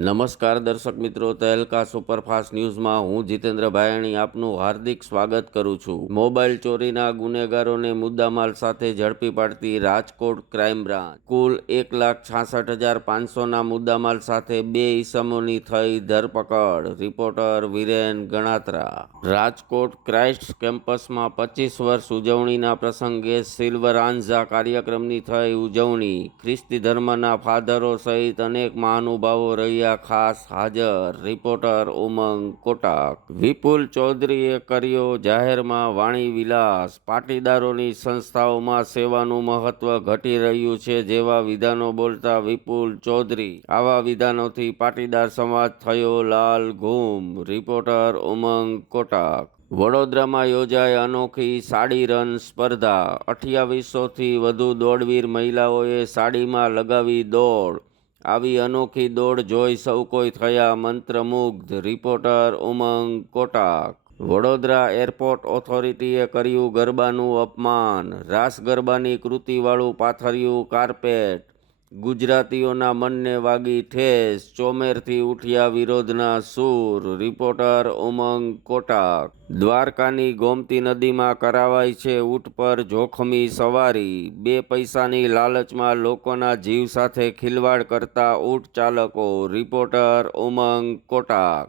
નમસ્કાર દર્શક મિત્રો, તહેલકા સુપરફાસ્ટ ન્યૂઝમાં હું જીતેન્દ્ર ભાયાણી આપનું હાર્દિક સ્વાગત કરું છું। મોબાઈલ ચોરીના ગુનેગારોને મુદ્દામાલ સાથે ઝડપી પાડતી રાજકોટ ક્રાઇમ બ્રાન્ચ કુલ 1,66,500ના મુદ્દામાલ સાથે 2 ઈસમોની થઈ ધરપકડ। રિપોર્ટર વિરેન ગણાત્રા। રાજકોટ ક્રાઇસ્ટ કેમ્પસમાં 25 વર્ષ ઉજવણીના પ્રસંગે સિલ્વરાન્ઝા કાર્યક્રમની થઈ ઉજવણી। ખ્રિસ્તી ધર્મના ફાધરો સહિત અનેક મહાનુભાવો રહ્યા ખાસ હાજર। રિપોર્ટર ઉમંગ કોટાક। વિપુલ ચૌધરીએ કર્યો જાહેરમાં વાણી વિલાસ। પાટીદારોની સંસ્થાઓમાં સેવાનું મહત્વ ઘટી રહ્યું છે જેવા વિધાનો બોલતા વિપુલ ચૌધરી। આવા વિધાનોથી પાટીદાર સમાજ થયો લાલ ઘૂમ। રિપોર્ટર ઉમંગ કોટાક। વડોદરામાં યોજાઈ અનોખી સાડી રન સ્પર્ધા। 2800થી વધુ દોડવીર મહિલાઓએ સાડીમાં લગાવી દોડ। આવી અનોખી દોડ જોઈ સૌ કોઈ થયા મંત્રમુગ્ધ। રિપોર્ટર ઉમંગ કોટાક। વડોદરા એરપોર્ટ ઓથોરિટીએ કર્યું ગરબાનું અપમાન। રાસ ગરબાની કૃતિવાળું પાથર્યું કાર્પેટ। ગુજરાતીઓના મનને વાગી ઠેસ। ચોમેરથી ઉઠ્યા વિરોધના સૂર। રિપોર્ટર ઉમંગ કોટાક। દ્વારકાની ગોમતી નદીમાં કરાવાય છે ઊંટ પર જોખમી સવારી। 2 પૈસાની લાલચમાં લોકોના જીવ સાથે ખિલવાડ કરતા ઊંટ ચાલકો। રિપોર્ટર ઉમંગ કોટાક।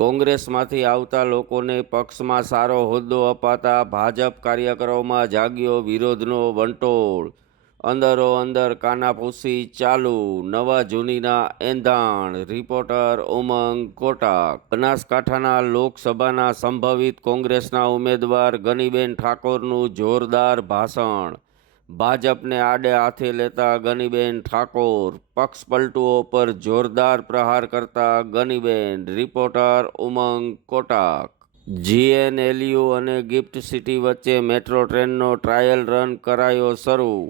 કોંગ્રેસમાંથી આવતા લોકોને પક્ષમાં સારો હોદ્દો અપાતા ભાજપ કાર્યકરોમાં જાગ્યો વિરોધનો વંટોળ। અંદરો અંદર કાનાફૂસી ચાલુ। નવા જૂનીના એંધાણ। રિપોર્ટર ઉમંગ કોટાક। બનાસકાંઠાના લોકસભાના સંભવિત કોંગ્રેસના ઉમેદવાર ગનીબેન ઠાકોરનું જોરદાર ભાષણ। ભાજપને આડે હાથે લેતા ગનીબેન ઠાકોર। પક્ષ પલટુઓ પર જોરદાર પ્રહાર કરતા ગનીબેન। રિપોર્ટર ઉમંગ કોટાક। GNLU અને ગિફ્ટ સિટી વચ્ચે મેટ્રો ટ્રેનનો ટ્રાયલ રન કરાયો શરૂ।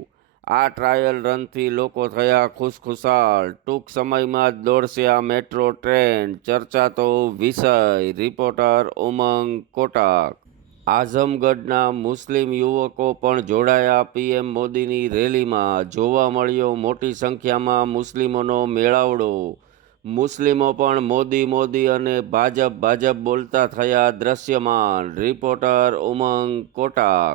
આ ટ્રાયલ રનથી લોકો થયા ખુશખુશાલ। ટૂંક સમયમાં જ દોડશે આ મેટ્રો ટ્રેન, ચર્ચાતો વિષય। રિપોર્ટર ઉમંગ કોટાક। આઝમગઢના મુસ્લિમ યુવકો પણ જોડાયા પીએમ મોદીની રેલીમાં। જોવા મળ્યો મોટી સંખ્યામાં મુસ્લિમોનો મેળાવડો। મુસ્લિમો પણ મોદી મોદી અને ભાજપ ભાજપ બોલતા થયા દ્રશ્યમાન। રિપોર્ટર ઉમંગ કોટાક।